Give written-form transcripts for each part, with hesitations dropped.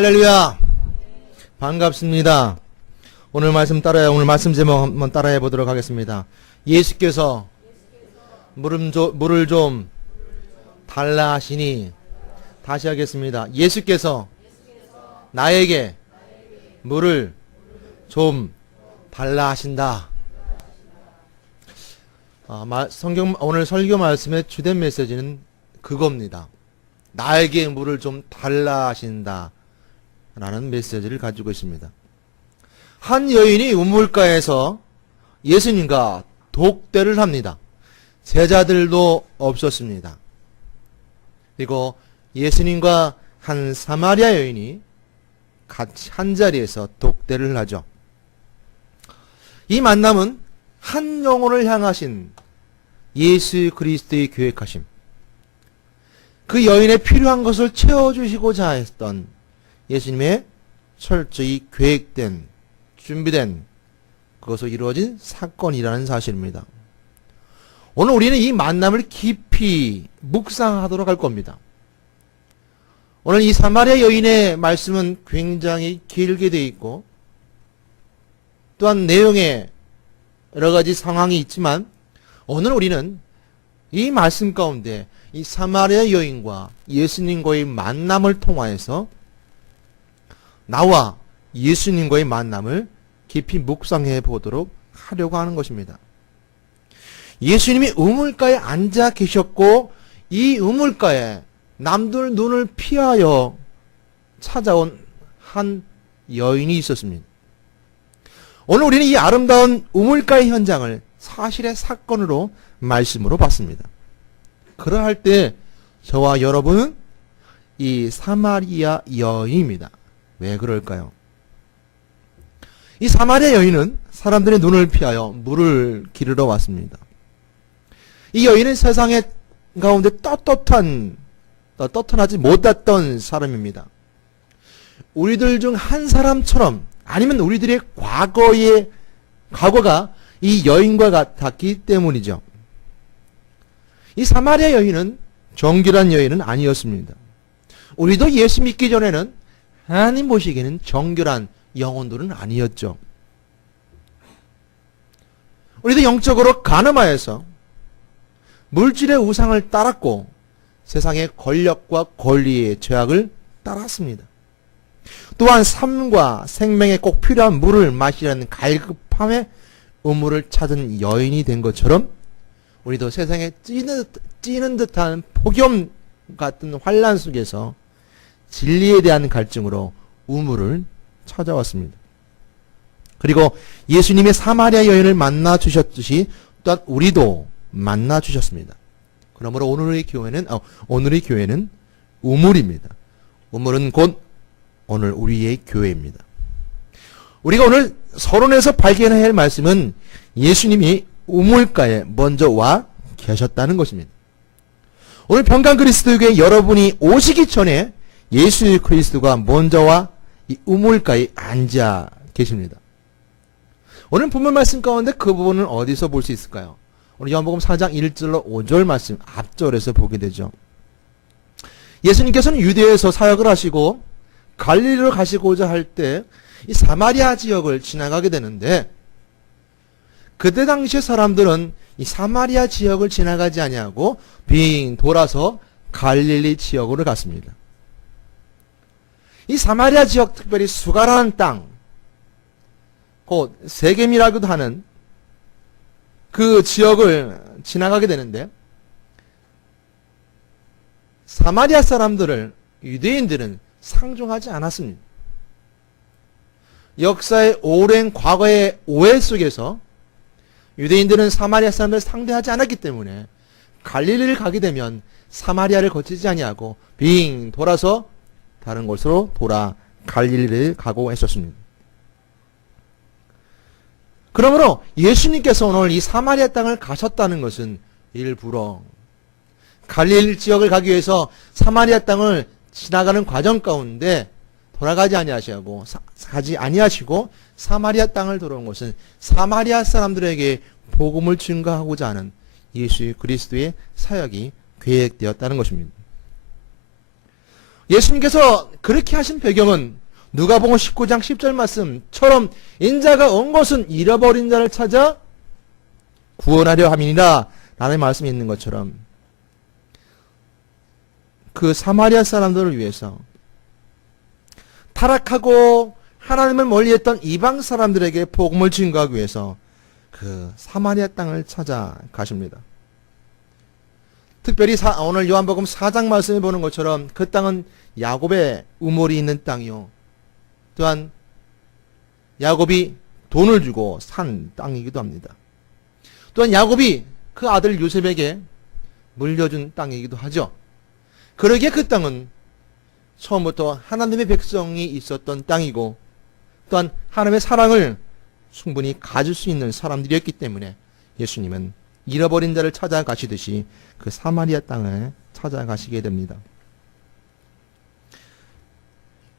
할렐루야, 반갑습니다. 오늘 말씀 제목 한번 따라해 보도록 하겠습니다. 예수께서 물을 좀 달라 하시니. 다시 하겠습니다. 예수께서 나에게 물을 좀 달라 하신다. 오늘 설교 말씀의 주된 메시지는 그겁니다. 나에게 물을 좀 달라 하신다 라는 메시지를 가지고 있습니다. 한 여인이 우물가에서 예수님과 독대를 합니다. 제자들도 없었습니다. 그리고 예수님과 한 사마리아 여인이 같이 한 자리에서 독대를 하죠. 이 만남은 한 영혼을 향하신 예수 그리스도의 계획하심, 그 여인의 필요한 것을 채워주시고자 했던 예수님의 철저히 계획된, 준비된, 그것으로 이루어진 사건이라는 사실입니다. 오늘 우리는 이 만남을 깊이 묵상하도록 할 겁니다. 오늘 이 사마리아 여인의 말씀은 굉장히 길게 되어 있고, 또한 내용에 여러 가지 상황이 있지만, 오늘 우리는 이 말씀 가운데 이 사마리아 여인과 예수님과의 만남을 통하여서 나와 예수님과의 만남을 깊이 묵상해 보도록 하려고 하는 것입니다. 예수님이 우물가에 앉아 계셨고, 이 우물가에 남들 눈을 피하여 찾아온 한 여인이 있었습니다. 오늘 우리는 이 아름다운 우물가의 현장을 사실의 사건으로 말씀으로 봤습니다. 그러할 때 저와 여러분은 이 사마리아 여인입니다. 왜 그럴까요? 이 사마리아 여인은 사람들의 눈을 피하여 물을 기르러 왔습니다. 이 여인은 세상의 가운데 떳떳하지 못했던 사람입니다. 우리들 중 한 사람처럼, 아니면 우리들의 과거가 이 여인과 같았기 때문이죠. 이 사마리아 여인은 정결한 여인은 아니었습니다. 우리도 예수 믿기 전에는 하나님 보시기에는 정결한 영혼들은 아니었죠. 우리도 영적으로 간음하여서 물질의 우상을 따랐고, 세상의 권력과 권리의 죄악을 따랐습니다. 또한 삶과 생명에 꼭 필요한 물을 마시라는 갈급함에 우물을 찾은 여인이 된 것처럼, 우리도 세상에 찌는 듯한 폭염 같은 환란 속에서 진리에 대한 갈증으로 우물을 찾아왔습니다. 그리고 예수님의 사마리아 여인을 만나 주셨듯이 또한 우리도 만나 주셨습니다. 그러므로 오늘의 교회는 우물입니다. 우물은 곧 오늘 우리의 교회입니다. 우리가 오늘 서론에서 발견해야 할 말씀은 예수님이 우물가에 먼저 와 계셨다는 것입니다. 오늘 평강 그리스도교회 여러분이 오시기 전에 예수 그리스도가 먼저 와 이 우물가에 앉아 계십니다. 오늘 본문 말씀 가운데 그 부분은 어디서 볼 수 있을까요? 오늘 요한복음 4장 1절로 5절 말씀 앞절에서 보게 되죠. 예수님께서는 유대에서 사역을 하시고 갈릴리로 가시고자 할 때 이 사마리아 지역을 지나가게 되는데, 그때 당시의 사람들은 이 사마리아 지역을 지나가지 아니하고 빙 돌아서 갈릴리 지역으로 갔습니다. 이 사마리아 지역, 특별히 수가라는 땅, 곧 세겜이라고도 하는 그 지역을 지나가게 되는데, 사마리아 사람들을 유대인들은 상종하지 않았습니다. 역사의 오랜 과거의 오해 속에서 유대인들은 사마리아 사람들을 상대하지 않았기 때문에 갈릴리를 가게 되면 사마리아를 거치지 아니하고 빙 돌아서 다른 곳으로 돌아 갈릴리를 가고 했었습니다. 그러므로 예수님께서 오늘 이 사마리아 땅을 가셨다는 것은 일부러 갈릴리 지역을 가기 위해서 사마리아 땅을 지나가는 과정 가운데 돌아가지 아니하시고 사마리아 땅을 돌아온 것은 사마리아 사람들에게 복음을 증거하고자 하는 예수 그리스도의 사역이 계획되었다는 것입니다. 예수님께서 그렇게 하신 배경은 누가복음 19장 10절 말씀처럼 인자가 온 것은 잃어버린 자를 찾아 구원하려 함이니라 라는 말씀이 있는 것처럼 그 사마리아 사람들을 위해서 타락하고 하나님을 멀리했던 이방 사람들에게 복음을 증거하기 위해서 그 사마리아 땅을 찾아가십니다. 특별히 오늘 요한복음 4장 말씀에 보는 것처럼 그 땅은 야곱의 우물이 있는 땅이요, 또한 야곱이 돈을 주고 산 땅이기도 합니다. 또한 야곱이 그 아들 요셉에게 물려준 땅이기도 하죠. 그러기에 그 땅은 처음부터 하나님의 백성이 있었던 땅이고 또한 하나님의 사랑을 충분히 가질 수 있는 사람들이었기 때문에 예수님은 잃어버린 자를 찾아가시듯이 그 사마리아 땅을 찾아가시게 됩니다.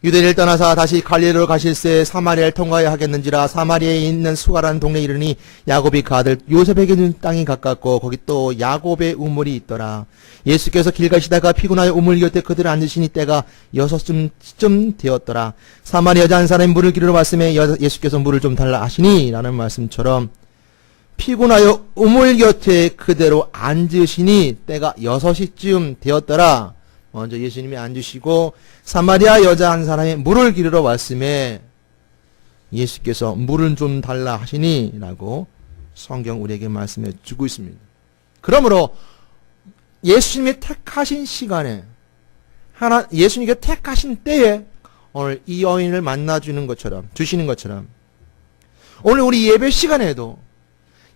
유대를 떠나서 다시 갈릴리로 가실새 사마리아를 통과해야 하겠는지라 사마리아에 있는 수가라는 동네에 이르니 야곱이 그 아들 요셉에게 준 땅이 가깝고 거기 또 야곱의 우물이 있더라. 예수께서 길 가시다가 피곤하여 우물 곁에 그들을 앉으시니 때가 6시쯤 되었더라. 사마리아 여자 한 사람이 물을 기르러 왔음에 예수께서 물을 좀 달라 하시니 라는 말씀처럼 피곤하여 우물 곁에 그대로 앉으시니 때가 6시쯤 되었더라. 먼저 예수님이 앉으시고 사마리아 여자 한 사람이 물을 기르러 왔음에 예수께서 물을 좀 달라 하시니 라고 성경 우리에게 말씀해 주고 있습니다. 그러므로 예수님이 택하신 시간에 예수님께 택하신 때에 오늘 이 여인을 만나주는 것처럼 주시는 것처럼 오늘 우리 예배 시간에도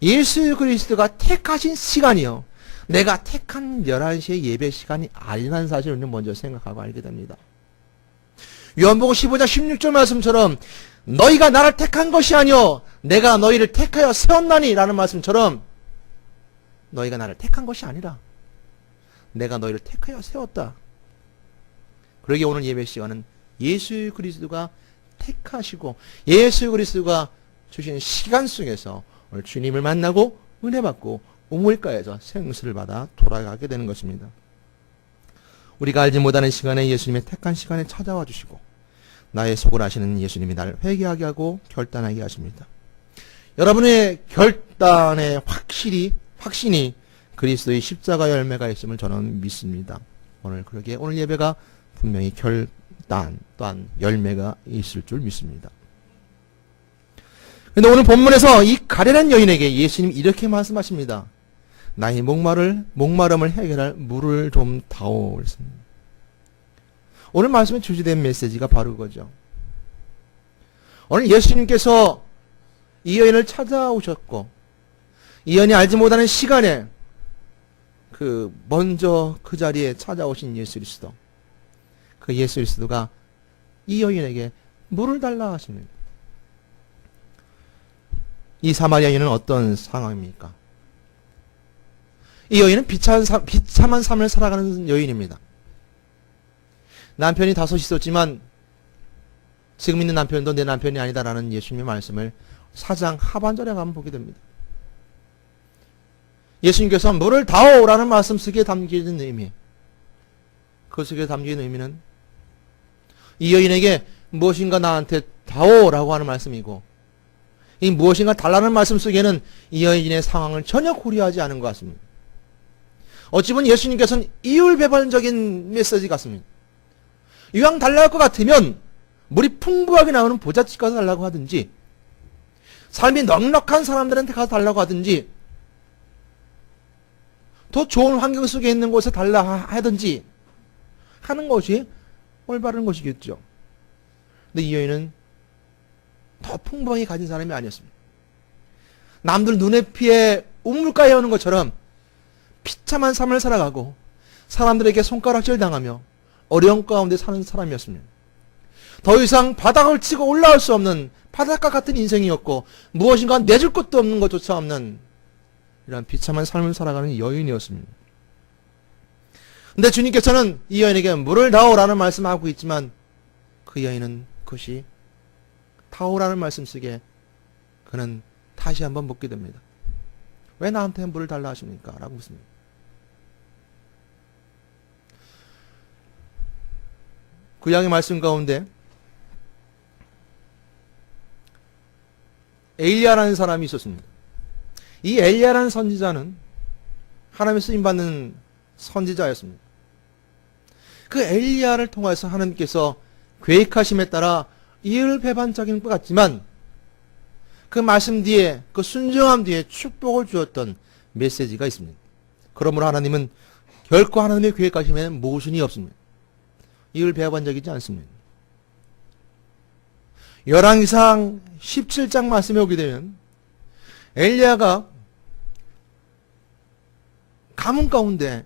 예수 그리스도가 택하신 시간이요, 내가 택한 11시의 예배 시간이 아니라는 사실을 우리는 먼저 생각하고 알게 됩니다. 요한복음 15장 16절 말씀처럼 너희가 나를 택한 것이 아니요 내가 너희를 택하여 세웠나니 라는 말씀처럼 너희가 나를 택한 것이 아니라 내가 너희를 택하여 세웠다. 그러기에 오늘 예배 시간은 예수 그리스도가 택하시고 예수 그리스도가 주신 시간 속에서 오늘 주님을 만나고 은혜 받고 우물가에서 생수를 받아 돌아가게 되는 것입니다. 우리가 알지 못하는 시간에 예수님의 택한 시간에 찾아와 주시고 나의 속을 아시는 예수님이 나를 회개하게 하고 결단하게 하십니다. 여러분의 결단에 확신이 그리스도의 십자가 열매가 있음을 저는 믿습니다. 오늘 그러기에 오늘 예배가 분명히 결단 또한 열매가 있을 줄 믿습니다. 그런데 오늘 본문에서 이 가련한 여인에게 예수님이 이렇게 말씀하십니다. 나의 목마름을 해결할 물을 좀 다오. 오늘 말씀에 주제된 메시지가 바로 그거죠. 오늘 예수님께서 이 여인을 찾아오셨고 이 여인이 알지 못하는 시간에 먼저 그 자리에 찾아오신 예수 그리스도, 그 예수 그리스도가 이 여인에게 물을 달라 하십니다. 이 사마리아 여인은 어떤 상황입니까? 이 여인은 비참한 삶을 살아가는 여인입니다. 남편이 5 있었지만 지금 있는 남편도 내 남편이 아니다라는 예수님의 말씀을 4장 하반절에 가면 보게 됩니다. 예수님께서 물을 다오라는 말씀 속에 담겨있는 의미, 그 속에 담겨있는 의미는 이 여인에게 무엇인가 나한테 다오라고 하는 말씀이고, 이 무엇인가 달라는 말씀 속에는 이 여인의 상황을 전혀 고려하지 않은 것 같습니다. 어찌 보면 예수님께서는 이율배반적인 메시지 같습니다. 이왕 달라할 것 같으면 물이 풍부하게 나오는 보잣집 가서 달라고 하든지, 삶이 넉넉한 사람들한테 가서 달라고 하든지, 더 좋은 환경 속에 있는 곳에 달라 하든지 하는 것이 올바른 것이겠죠. 근데 이 여인은 더 풍부하게 가진 사람이 아니었습니다. 남들 눈에 피해 우물가에 오는 것처럼 비참한 삶을 살아가고 사람들에게 손가락질 당하며 어려운 가운데 사는 사람이었습니다. 더 이상 바닥을 치고 올라올 수 없는 바닷가 같은 인생이었고 무엇인가 내줄 것도 없는 것조차 없는 이런 비참한 삶을 살아가는 여인이었습니다. 근데 주님께서는 이 여인에게 물을 다오라는 말씀하고 있지만 그 여인은 그것이 다오라는 말씀 속에 그는 다시 한번 묻게 됩니다. 왜 나한테 물을 달라 하십니까? 라고 묻습니다. 구약의 말씀 가운데 엘리야라는 사람이 있었습니다. 이 엘리야라는 선지자는 하나님의 쓰임받는 선지자였습니다. 그 엘리야를 통해서 하나님께서 계획하심에 따라 이율배반적인 것 같지만 그 말씀 뒤에, 그 순종함 뒤에 축복을 주었던 메시지가 있습니다. 그러므로 하나님은 결코 하나님의 계획하심에는 모순이 없습니다. 이율배반적이지 않습니다. 열왕기상 17장 말씀에 오게 되면 엘리야가 가뭄 가운데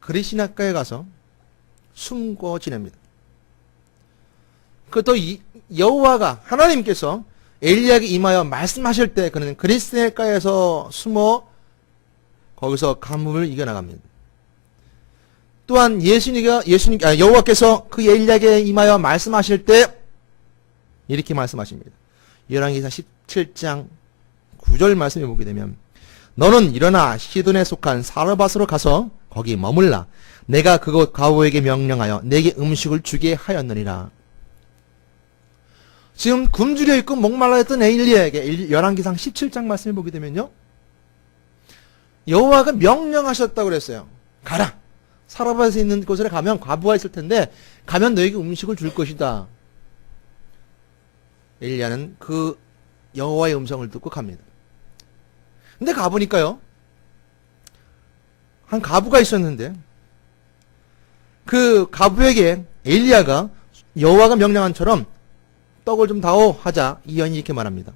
그리시나가에 가서 숨고 지냅니다. 그것도 여호와가 하나님께서 엘리야에게 임하여 말씀하실 때 그는 그리시나가에서 숨어 거기서 가뭄을 이겨나갑니다. 또한 여호와께서 그 엘리야에게 임하여 말씀하실 때 이렇게 말씀하십니다. 열왕기상 17장 9절 말씀에 보게 되면 너는 일어나 시돈에 속한 사르밧으로 가서 거기 머물라. 내가 그곳 가호에게 명령하여 내게 음식을 주게 하였느니라. 지금 굶주려 있고 목말라 했던 엘리야에게 열왕기상 17장 말씀을 보게 되면요, 여호와가 명령하셨다고 그랬어요. 가라. 사르밧에 있는 곳에 가면 과부가 있을 텐데 가면 너에게 음식을 줄 것이다. 엘리야는 그 여호와의 음성을 듣고 갑니다. 근데 가보니까요, 한 과부가 있었는데 그 과부에게 엘리야가 여호와가 명령한처럼 떡을 좀 다오 하자 이 여인이 이렇게 말합니다.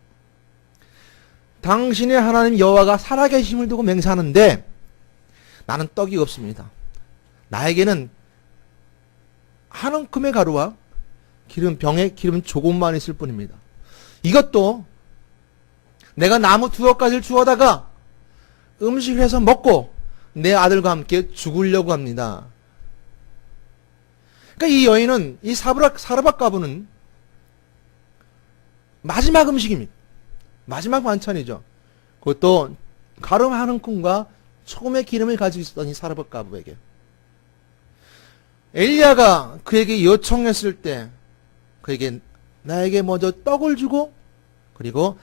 당신의 하나님 여호와가 살아계심을 두고 맹세하는데 나는 떡이 없습니다. 나에게는 한 움큼의 가루와 병에 기름 조금만 있을 뿐입니다. 이것도 내가 나무 2엇가지를 주워다가 음식을 해서 먹고 내 아들과 함께 죽으려고 합니다. 그러니까 이 여인은, 이 사르밧 과부는 마지막 음식입니다. 마지막 반찬이죠. 그것도 가루 한 움큼과 소금의 기름을 가지고 있었던 이 사르밧 과부에게 엘리야가 그에게 요청했을 때 그에게 나에게 먼저 떡을 주고 그리고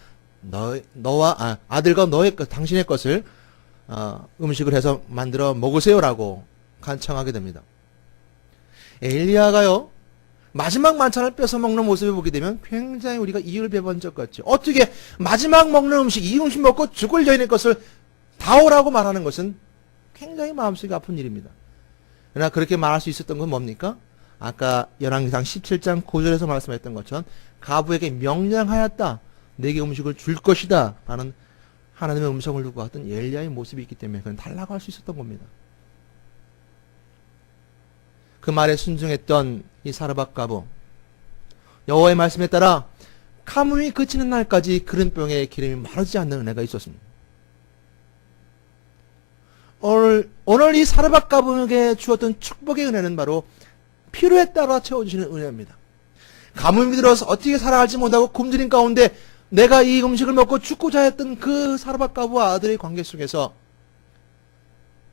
너와 아들과 너의 것, 당신의 것을 음식을 해서 만들어 먹으세요라고 간청하게 됩니다. 엘리야가요, 마지막 만찬을 뺏어 먹는 모습을 보게 되면 굉장히 우리가 이율배반적 같죠. 어떻게 마지막 먹는 음식, 이 음식 먹고 죽을 여인의 것을 다오라고 말하는 것은 굉장히 마음속이 아픈 일입니다. 그러나 그렇게 말할 수 있었던 건 뭡니까? 아까 열왕기상 17장 9절에서 말씀했던 것처럼 가부에게 명령하였다. 내게 음식을 줄 것이다. 라는 하나님의 음성을 두고 왔던 엘리야의 모습이 있기 때문에 그건 달라고 할 수 있었던 겁니다. 그 말에 순종했던 이 사르밧 과부, 여호와의 말씀에 따라 가뭄이 그치는 날까지 기름병에 기름이 마르지 않는 은혜가 있었습니다. 오늘 이 사르밧 과부에게 주었던 축복의 은혜는 바로 필요에 따라 채워주시는 은혜입니다. 가뭄이 들어서 어떻게 살아갈지 못하고 굶주린 가운데 내가 이 음식을 먹고 죽고자 했던 그 사르밧 과부와 아들의 관계 속에서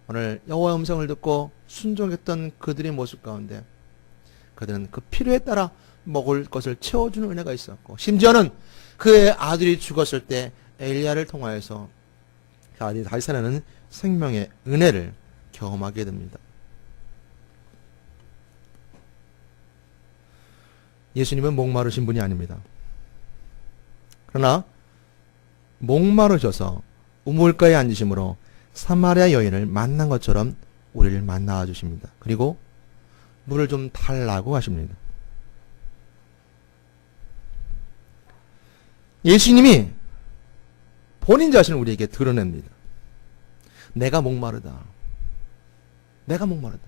오늘 여호와의 음성을 듣고 순종했던 그들의 모습 가운데 그들은 그 필요에 따라 먹을 것을 채워주는 은혜가 있었고, 심지어는 그의 아들이 죽었을 때 엘리야를 통하여서 그 아들이 다시 살아나는 생명의 은혜를 경험하게 됩니다. 예수님은 목마르신 분이 아닙니다. 그러나 목마르셔서 우물가에 앉으심으로 사마리아 여인을 만난 것처럼 우리를 만나 주십니다. 그리고 물을 좀 달라고 하십니다. 예수님이 본인 자신을 우리에게 드러냅니다. 내가 목마르다. 내가 목마르다.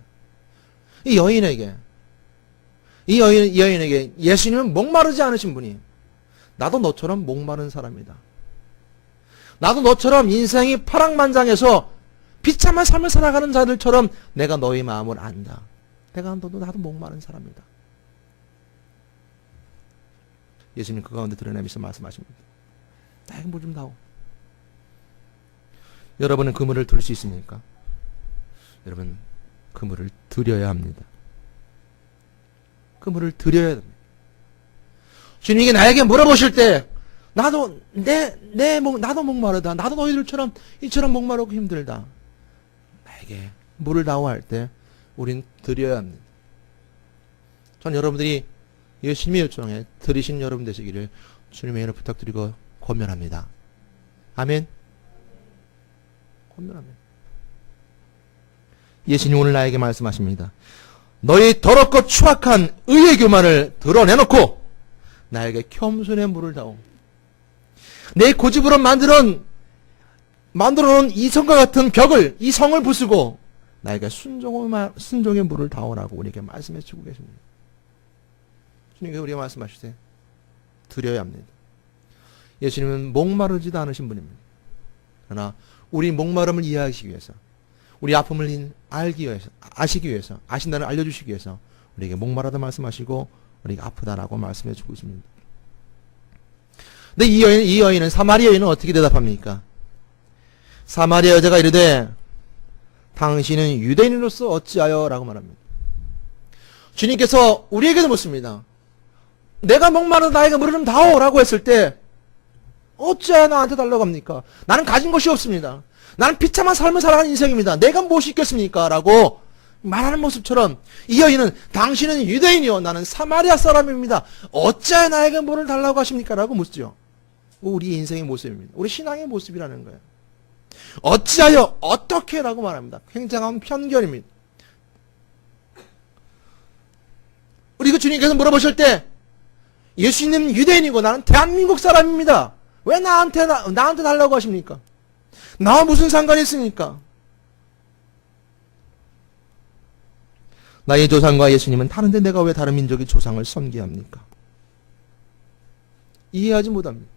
이 여인에게 예수님은 목마르지 않으신 분이, 나도 너처럼 목마른 사람이다. 나도 너처럼 인생이 파랑만장해서 비참한 삶을 살아가는 자들처럼 내가 너의 마음을 안다. 나도 목마른 사람이다. 예수님 그 가운데 드러내면서 말씀하십니다. 나에게 물 좀 다오. 여러분은 그물을 들 수 있습니까? 여러분, 그물을 들여야 합니다. 그 물을 드려야 됩니다. 주님이 나에게 물어보실 때 나도 나도 목마르다. 나도 너희들처럼 이처럼 목마르고 힘들다. 나에게 물을 다오 할 때 우린 드려야 합니다. 전 여러분들이 예수님의 요청에 들으신 여러분 되시기를 주님의 이름으로 부탁드리고 권면합니다. 아멘. 권면합니다. 예수님 오늘 나에게 말씀하십니다. 너희 더럽고 추악한 의의 교만을 드러내놓고 나에게 겸손의 물을 다오. 내 고집으로 만들어놓은 이성과 같은 벽을, 이 성을 부수고 나에게 순종의 물을 다오라고 우리에게 말씀해 주고 계십니다. 주님께서 우리가 말씀하실 때 드려야 합니다. 예수님은 목마르지도 않으신 분입니다. 그러나 우리 목마름을 이해하시기 위해서, 우리 아픔을 알기 위해서, 아시기 위해서, 아신다는 알려주시기 위해서 우리에게 목마르다 말씀하시고 우리가 아프다라고 말씀해 주고 있습니다. 근데 이 여인은, 사마리아 여인은 어떻게 대답합니까? 사마리아 여자가 이르되 당신은 유대인으로서 어찌하여? 라고 말합니다. 주님께서 우리에게도 묻습니다. 내가 목마르다 나에게 물을 좀 다오 라고 했을 때 어찌하여 나한테 달라고 합니까? 나는 가진 것이 없습니다. 나는 비참한 삶을 살아가는 인생입니다. 내가 무엇이 있겠습니까? 라고 말하는 모습처럼 이 여인은 당신은 유대인이요 나는 사마리아 사람입니다. 어찌하여 나에게 물을 달라고 하십니까? 라고 묻죠. 우리 인생의 모습입니다. 우리 신앙의 모습이라는 거예요. 어찌하여 어떻게 라고 말합니다. 굉장한 편견입니다. 우리 그 주님께서 물어보실 때 예수님 유대인이고 나는 대한민국 사람입니다. 왜 나한테 달라고 하십니까? 나와 무슨 상관이 있습니까? 나의 조상과 예수님은 다른데 내가 왜 다른 민족의 조상을 섬기합니까? 이해하지 못합니다.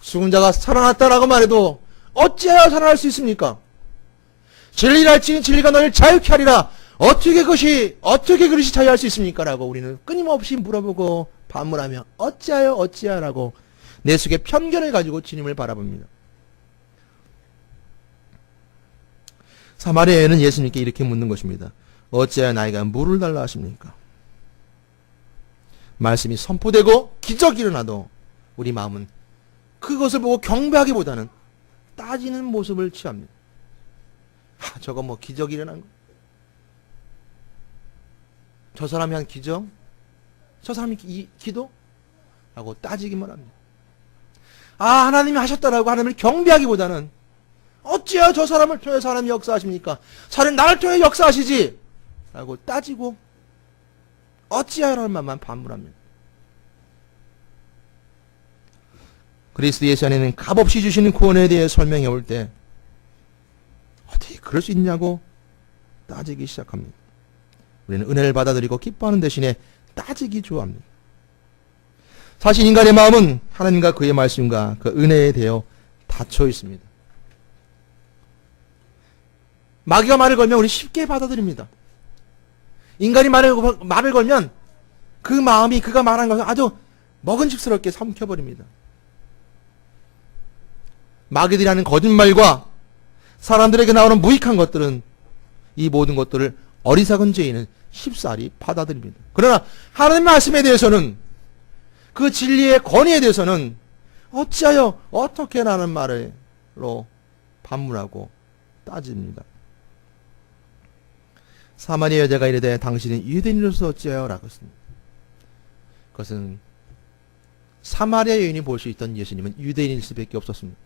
죽은 자가 살아났다라고 말해도 어찌하여 살아날 수 있습니까? 진리를 알지 진리가 너를 자유케 하리라. 어떻게 그것이 자유할 수 있습니까? 라고 우리는 끊임없이 물어보고 반문하며 어찌하여라고 내 속에 편견을 가지고 주님을 바라봅니다. 사마리아에는 예수님께 이렇게 묻는 것입니다. 어찌하여 나에게 물을 달라 하십니까? 말씀이 선포되고 기적이 일어나도 우리 마음은 그것을 보고 경배하기보다는 따지는 모습을 취합니다. 저거 뭐 기적이 일어난 거? 저 사람이 한 기적? 저 사람이 기도? 라고 따지기만 합니다. 하나님이 하셨다라고 하나님을 경배하기보다는 어찌하여 저 사람을 통해 사람이 역사하십니까? 차라리 나를 통해 역사하시지! 라고 따지고 어찌하여라는 말만 반문합니다. 그리스도 예수 안에는 값없이 주시는 구원에 대해 설명해 올 때 어떻게 그럴 수 있냐고 따지기 시작합니다. 우리는 은혜를 받아들이고 기뻐하는 대신에 따지기 좋아합니다. 사실 인간의 마음은 하나님과 그의 말씀과 그 은혜에 대해 닫혀 있습니다. 마귀가 말을 걸면 우리 쉽게 받아들입니다. 인간이 말을 걸면 그 마음이 그가 말한 것을 아주 먹은직스럽게 삼켜버립니다. 마귀들이 하는 거짓말과 사람들에게 나오는 무익한 것들은 이 모든 것들을 어리석은 죄인은 쉽사리 받아들입니다. 그러나 하나님의 말씀에 대해서는 그 진리의 권위에 대해서는 어찌하여 어떻게 라는 말로 반문하고 따집니다. 사마리아 여자가 이르되 당신은 유대인으로서 어찌하여 라고 했습니다. 그것은 사마리아 여인이 볼 수 있던 예수님은 유대인일 수밖에 없었습니다.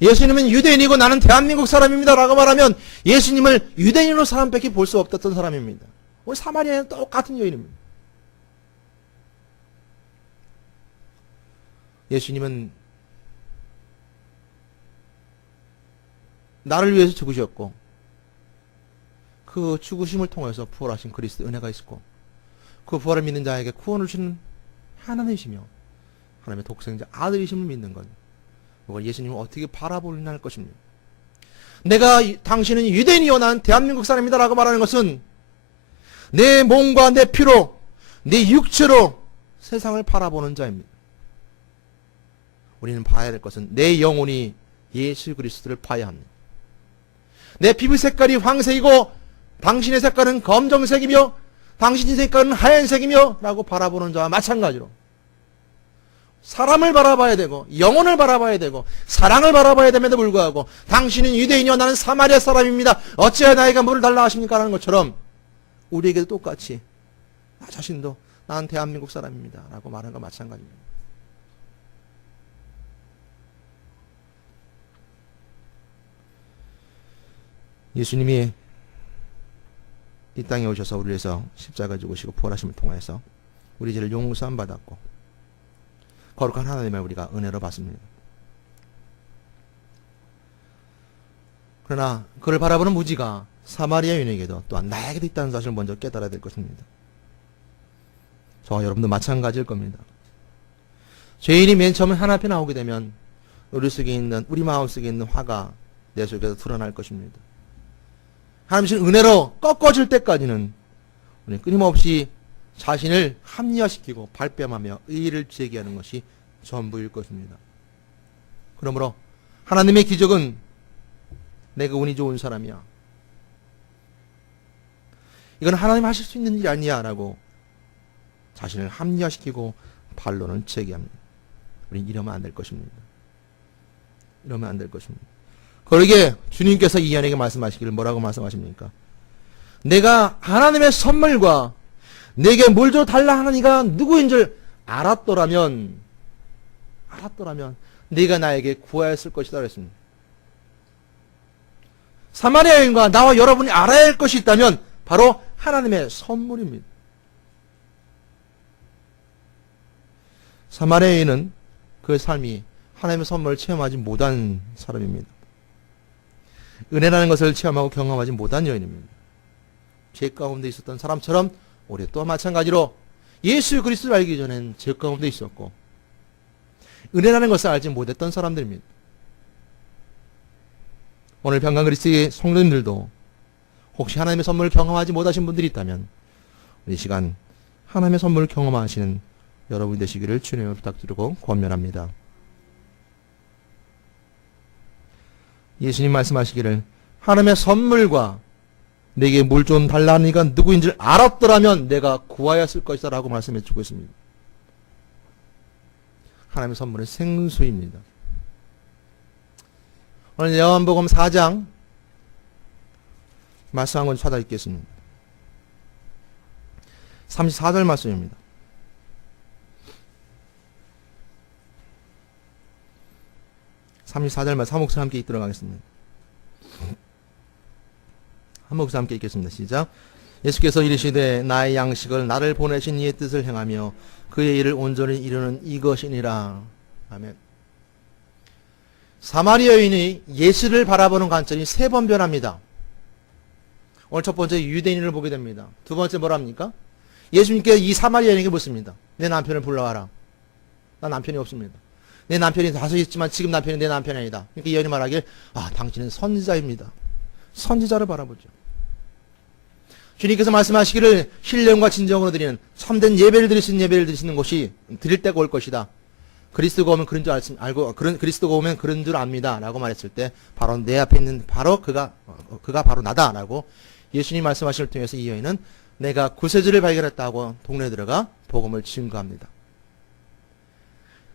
예수님은 유대인이고 나는 대한민국 사람입니다 라고 말하면 예수님을 유대인으로 사람밖에 볼 수 없었던 사람입니다. 오늘 사마리아는 똑같은 여인입니다. 예수님은 나를 위해서 죽으셨고 그 죽으심을 통해서 부활하신 그리스도 은혜가 있었고 그 부활을 믿는 자에게 구원을 주시는 하나님이시며 하나님의 독생자 아들이심을 믿는 것, 그걸 예수님을 어떻게 바라보느냐 할 것입니다. 내가 당신은 유대인이요 나는 대한민국 사람이다 라고 말하는 것은 내 몸과 내 피로 내 육체로 세상을 바라보는 자입니다. 우리는 봐야 될 것은 내 영혼이 예수 그리스도를 봐야 합니다. 내 피부 색깔이 황색이고 당신의 색깔은 검정색이며 당신의 색깔은 하얀색이며 라고 바라보는 자와 마찬가지로 사람을 바라봐야 되고 영혼을 바라봐야 되고 사랑을 바라봐야 됨에도 불구하고 당신은 유대인이요 나는 사마리아 사람입니다. 어찌하여 나에게 물을 달라 하십니까? 라는 것처럼 우리에게도 똑같이 나 자신도 난 대한민국 사람입니다. 라고 말하는 것과 마찬가지입니다. 예수님이 이 땅에 오셔서 우리를 위해서 십자가 죽으시고 부활하심을 통해서 우리 죄를 용서함 받았고 거룩한 하나님을 우리가 은혜로 받습니다. 그러나 그를 바라보는 무지가 사마리아 여인에게도 또한 나에게도 있다는 사실을 먼저 깨달아야 될 것입니다. 저와 여러분도 마찬가지일 겁니다. 죄인이 맨 처음에 하나님 앞에 나오게 되면 우리 마음 속에 있는 화가 내 속에서 드러날 것입니다. 하나님의 은혜로 꺾어질 때까지는 우리는 끊임없이 자신을 합리화시키고 발뺌하며 의의를 제기하는 것이 전부일 것입니다. 그러므로 하나님의 기적은 내가 운이 좋은 사람이야. 이건 하나님 하실 수 있는 일이 아니야 라고 자신을 합리화시키고 반론을 제기합니다. 우리는 이러면 안 될 것입니다. 이러면 안 될 것입니다. 그러기에 주님께서 이안에게 말씀하시기를 뭐라고 말씀하십니까? 내가 하나님의 선물과 내게 뭘 줘 달라 하는 이가 누구인 줄 알았더라면 네가 나에게 구하였을 것이다 그랬습니다. 사마리아 여인과 나와 여러분이 알아야 할 것이 있다면 바로 하나님의 선물입니다. 사마리아 여인은 그 삶이 하나님의 선물을 체험하지 못한 사람입니다. 은혜라는 것을 체험하고 경험하지 못한 여인입니다. 죄 가운데 있었던 사람처럼 우리 또한 마찬가지로 예수 그리스도를 알기 전엔 죄 가운데 있었고 은혜라는 것을 알지 못했던 사람들입니다. 오늘 평강 그리스도의 성도님들도 혹시 하나님의 선물을 경험하지 못하신 분들이 있다면 이 시간 하나님의 선물을 경험하시는 여러분이 되시기를 주님을 부탁드리고 권면합니다. 예수님 말씀하시기를 하나님의 선물과 내게 물 좀 달라는 이가 누구인 줄 알았더라면 내가 구하였을 것이다 라고 말씀해 주고 있습니다. 하나님의 선물은 생수입니다. 오늘 요한복음 4장 말씀 한 권 찾아 읽겠습니다. 34절 말씀입니다. (34절) 말씀 한 목소리 함께 읽도록 하겠습니다. 한 목소리 함께 읽겠습니다. 시작. 예수께서 이르시되 나의 양식을 나를 보내신 이의 뜻을 행하며 그의 일을 온전히 이루는 이것이니라. 아멘. 사마리아 여인이 예수를 바라보는 관점이 세 번 변합니다. 오늘 첫 번째 유대인을 보게 됩니다. 두 번째 뭐랍니까? 예수님께서 이 사마리아 여인에게 묻습니다. 내 남편을 불러와라. 나 남편이 없습니다. 내 남편이 다섯 있지만 지금 남편이 내 남편이 아니다. 그러니까 이 여인이 말하길 당신은 선지자입니다. 선지자를 바라보죠. 주님께서 말씀하시기를 신령과 진정으로 드리는 참된 예배를 드릴 수 있는 예배를 드리시는 곳이 드릴 때가 올 것이다. 그리스도가 오면 그런 줄 알고 그리스도가 오면 그런 줄 압니다. 라고 말했을 때 바로 내 앞에 있는 바로 그가 바로 나다. 라고 예수님 말씀하시를 통해서 이 여인은 내가 구세주를 발견했다고 동네에 들어가 복음을 증거합니다.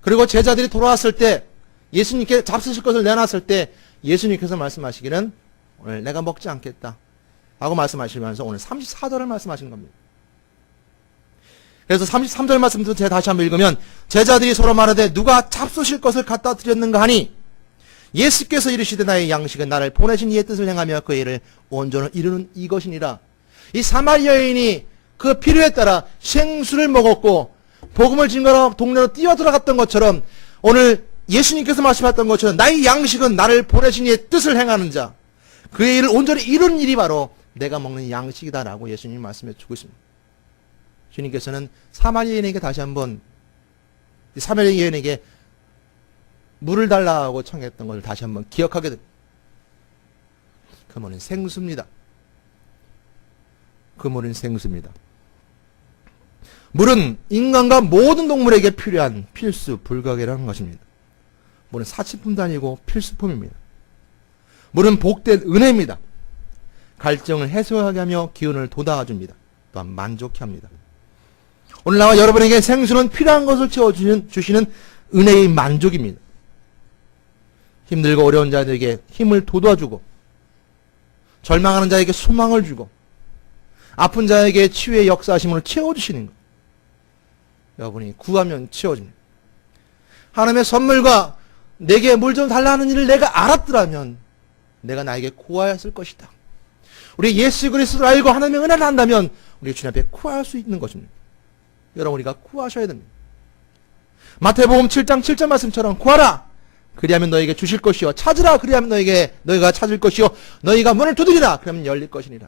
그리고 제자들이 돌아왔을 때 예수님께 잡수실 것을 내놨을 때 예수님께서 말씀하시기는 오늘 내가 먹지 않겠다 라고 말씀하시면서 오늘 34절을 말씀하신 겁니다. 그래서 33절 말씀도 제가 다시 한번 읽으면 제자들이 서로 말하되 누가 잡수실 것을 갖다 드렸는가 하니 예수께서 이르시되 나의 양식은 나를 보내신 이의 뜻을 행하며 그 일을 온전히 이루는 이것이니라. 이 사마리아 여인이 그 필요에 따라 생수를 먹었고 복음을 증거하러 동네로 뛰어들어갔던 것처럼 오늘 예수님께서 말씀하셨던 것처럼 나의 양식은 나를 보내신 이의 뜻을 행하는 자 그의 일을 온전히 이루는 일이 바로 내가 먹는 양식이다라고 예수님이 말씀해 주고 있습니다. 주님께서는 사마리아 여인에게 다시 한번 사마리아 여인에게 물을 달라고 청했던 것을 다시 한번 기억하게 됩니다. 그 물은 생수입니다. 그 물은 생수입니다. 물은 인간과 모든 동물에게 필요한 필수 불가결한 것입니다. 물은 사치품도 아니고 필수품입니다. 물은 복된 은혜입니다. 갈증을 해소하게 하며 기운을 돋아줍니다. 또한 만족해 합니다. 오늘 나와 여러분에게 생수는 필요한 것을 채워주시는 은혜의 만족입니다. 힘들고 어려운 자들에게 힘을 돋워주고, 절망하는 자에게 소망을 주고, 아픈 자에게 치유의 역사하심으로 채워주시는 것. 여러분이 구하면 채워집니다. 하나님의 선물과 내게 물 좀 달라는 일을 내가 알았더라면 내가 나에게 구하였을 것이다. 우리 예수 그리스도를 알고 하나님의 은혜를 안다면 우리 주님 앞에 구할 수 있는 것입니다. 여러분, 우리가 구하셔야 됩니다. 마태복음 7장 7절 말씀처럼 구하라 그리하면 너에게 주실 것이요, 찾으라 그리하면 너희가 찾을 것이요, 너희가 문을 두드리라 그러면 열릴 것이니라.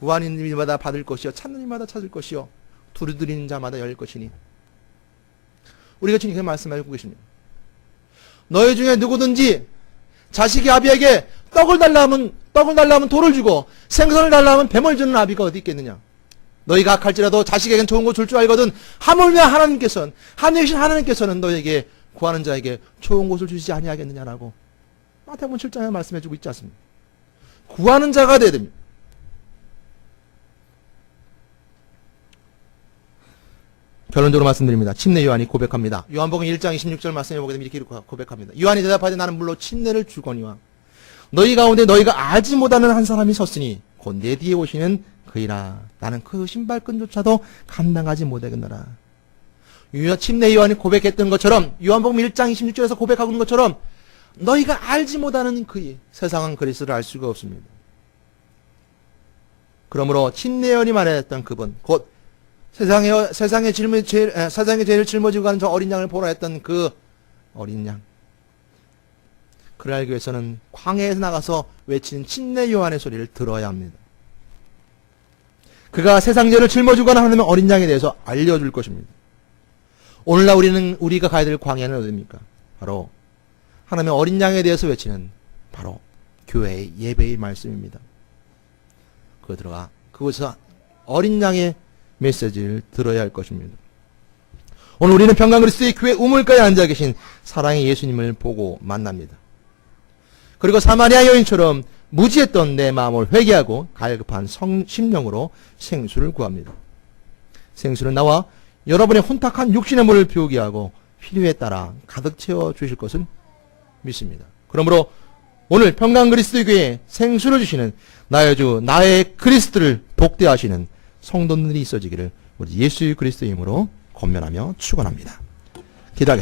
구하는 이마다 받을 것이요, 찾는 이마다 찾을 것이요, 두드리는 자마다 열릴 것이니. 우리가 주님께 말씀하고 계십니다. 너희 중에 누구든지 자식이 아비에게 떡을 달라 하면 돌을 주고 생선을 달라 하면 뱀을 주는 아비가 어디 있겠느냐. 너희가 악할지라도 자식에겐 좋은 거 줄 줄 알거든 하물며 하나님께서는 너희에게 구하는 자에게 좋은 것을 주시지 아니하겠느냐라고 마태복음 7장에 말씀해주고 있지 않습니까? 구하는 자가 되어야 됩니다. 결론적으로 말씀드립니다. 침례 요한이 고백합니다. 요한복음 1장 26절 말씀해 보게 되면 이렇게 고백합니다. 요한이 대답하되 나는 물로 침례를 주거니와 너희 가운데 너희가 알지 못하는 한 사람이 섰으니 곧 내 뒤에 오시는 그이라. 나는 그 신발끈조차도 감당하지 못하겠노라. 침례 요한이 고백했던 것처럼, 요한복음 1장 26절에서 고백하고 있는 것처럼 너희가 알지 못하는 그이, 세상은 그리스도를 알 수가 없습니다. 그러므로 침례 요한이 말했던 그분, 곧 세상에 제일 짊어지고 가는 저 어린 양을 보라 했던 그 어린 양, 그를 알기 위해서는 광야에서 나가서 외치는 침례 요한의 소리를 들어야 합니다. 그가 세상 죄를 짊어지고 가는 하나님의 어린 양에 대해서 알려줄 것입니다. 오늘날 우리가 가야 될 광야는 어디입니까? 바로 하나님의 어린 양에 대해서 외치는 바로 교회의 예배의 말씀입니다. 그거 들어가 그곳에서 어린 양의 메시지를 들어야 할 것입니다. 오늘 우리는 평강그리스도의 교회 우물가에 앉아 계신 사랑의 예수님을 보고 만납니다. 그리고 사마리아 여인처럼 무지했던 내 마음을 회개하고 갈급한 심령으로 생수를 구합니다. 생수는 나와 여러분의 혼탁한 육신의 물을 비우게 하고 필요에 따라 가득 채워 주실 것을 믿습니다. 그러므로 오늘 평강그리스도의 교회에 생수를 주시는 나의 주 나의 그리스도를 복대하시는 성도들이 있어지기를 우리 예수 그리스도의 이름으로 권면하며 축원합니다. 기도하겠습니다.